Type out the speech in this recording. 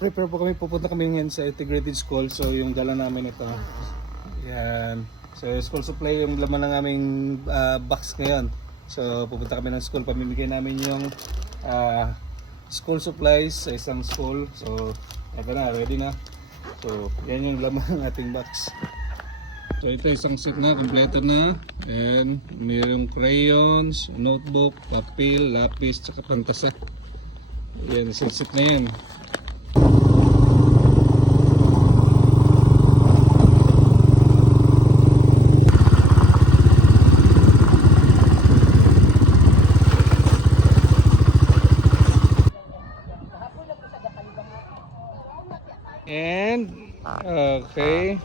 Prepare po kami, pupunta kami ngayon sa integrated school. So yung dala namin ito. Yan. So school supply yung laman ng aming box ngayon. So pupunta kami ng school, pamimigay namin yung school supplies sa isang school. So ito na, ready na. So yan yung laman ng ating box. So ito isang set na, kompleto na. And mayroong crayons, notebook, papel, lapis, tsaka pantasa. Yan, isang set na yan. And okay.